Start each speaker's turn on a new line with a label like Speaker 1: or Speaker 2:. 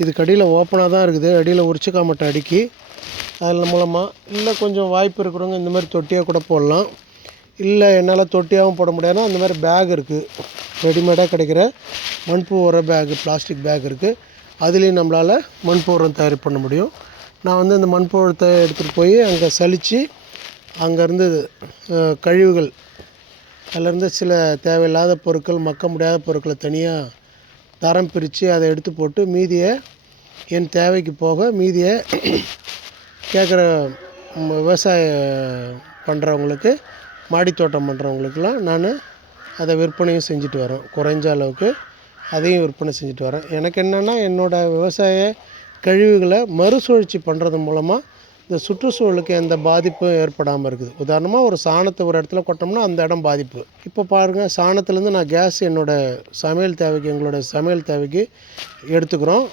Speaker 1: இதுக்கு அடியில் ஓப்பனாக தான் இருக்குது. அடியில் உரிச்சிக்கா மட்டை அடுக்கி அதில் மூலமாக இல்லை கொஞ்சம் வாய்ப்பு இருக்கிறவங்க இந்த மாதிரி தொட்டியாக கூட போடலாம். இல்லை என்னால் தொட்டியாகவும் போட முடியாதுன்னா அந்த மாதிரி பேக் இருக்குது ரெடிமேடாக கிடைக்கிற மண்பு உர பேக் பிளாஸ்டிக் பேக் இருக்குது அதுலேயும் நம்மளால் மண்பு உரம் தயார் பண்ண முடியும். நான் வந்து அந்த மண்பு உரத்தை எடுத்துகிட்டு போய் அங்கே சலித்து அங்கேருந்து கழிவுகள் அதிலேருந்து சில தேவையில்லாத பொருட்கள் மக்க முடியாத பொருட்களை தனியாக தரம் பிரித்து அதை எடுத்து போட்டு மீதியை என் தேவைக்கு போக மீதியை கேட்குற விவசாயம் பண்ணுறவங்களுக்கு மாடித்தோட்டம் பண்ணுறவங்களுக்கெல்லாம் நான் அதை விற்பனையும் செஞ்சுட்டு வரேன் குறைஞ்ச அளவுக்கு அதையும் விற்பனை செஞ்சுட்டு வரேன் எனக்கு என்னென்னா என்னோடய விவசாய கழிவுகளை மறுசுழற்சி பண்ணுறது மூலமாக இந்த சுற்றுச்சூழலுக்கு எந்த பாதிப்பும் ஏற்படாமல் இருக்குது. உதாரணமாக ஒரு சாணத்தை ஒரு இடத்துல கொட்டோம்னா அந்த இடம் பாதிப்பு. இப்போ பாருங்கள் சாணத்துலேருந்து நான் கேஸ் என்னோடய சமையல் தேவைக்கு எங்களோட சமையல் தேவைக்கு எடுத்துக்கிறோம்.